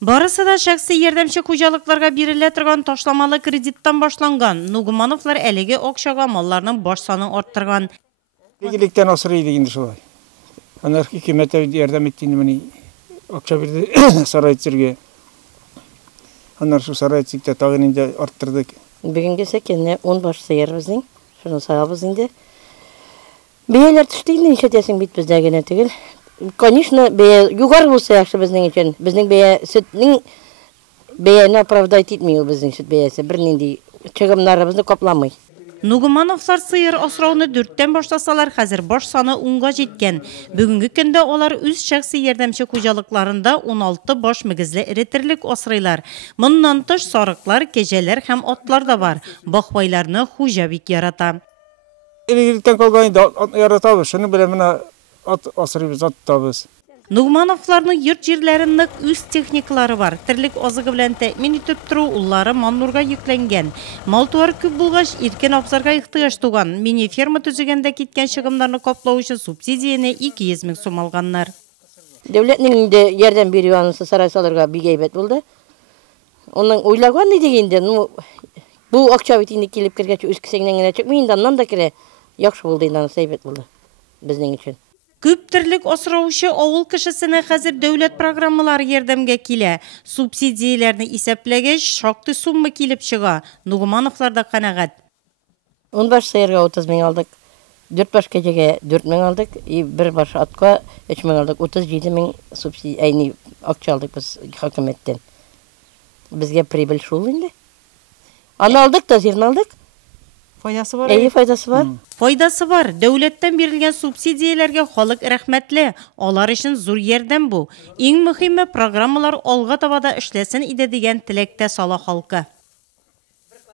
Барысы да шәхси ярдәмче хуҗалыкларга бирелә торган ташламалы кредиттан башланган. Нугмановлар әлеге акчага малларның баш санын арттырган. Игіліктен асырайды инде шулай. Анар хөкүмәт ярдәм иттене мени акча бирде сарайчырга. Анар шу сарайчыкта тагын инде арттырдык. Бүгенге секенне 10 баш сыйыр безнең, шуны сагабыз инде. Бәяләр төште инде ничә дисең бит бездә генә түгел. Конечно, бәя югары булса яхшы безнең өчен. Безнең бәя сөтнең бәяне оправдать итми ул безнең сөт бәясе. Бернинди чыгымнарыбызны капламый. Нугмановлар сыйыр асрауны 4-тән башласалар, хәзер баш саны 10-га җиткән. Бүгенге көндә алар үз шәхси ярдәмче хуҗалыкларында 16 баш мөгезле эретерлек асрыйлар. Моннан тыш сарыклар, кәҗәләр һәм атлар да бар. Бакбайларны хуҗа бик ярата. Игіліктен калганда яратабыз. Шуны белән менә ат асрыйбыз, ат табыз. Нугмановларның йорт җирләрендә үз техникалары бар. Терлек азыгы белән тәэмин итеп тору уллары маннурга йөкләнгән. Мал-туар күп булгач, иркен абзарга ихтыяҗ туган. Мини ферма төзегәндә киткән чыгымнарны каплау өчен субсидияне 200 мең сум алганнар. Дәүләтнең инде ярдәм бирү анысы сарай салырга бик әйбәт булды. Оның уйлаган иде инде, бу акча бит инде килеп кергәч үз кесәңнән генә чыкмый инде, аннан да керә. Яхшы булды инде, анысы әйбәт булды безнең өчен. Күп терлек асраучы авыл кешесенә хәзер дәүләт программалары ярдәмгә килә. Субсидияләрне исәпләгәч, шактый сумма килеп чыга. Нугмановлар да канәгать. 10 баш сыйырга 30 мең алдык. 4 баш кәҗәгә 4 мең алдык. И 1 баш атка 3 мең алдык. 37 мең субсидия, акча алдык без хөкүмәттән. Безгә прибыль шул инде. Аны алдык та зирны алдык. Файдасы бар. Файдасы бар. Файдасы бар. Дәүләттән бирелгән субсидияләргә халык рәхмәтле. Алар өчен зур ярдәм бу. Иң мөһиме программалар алга таба да эшләсен иде дигән теләктә сала халкы.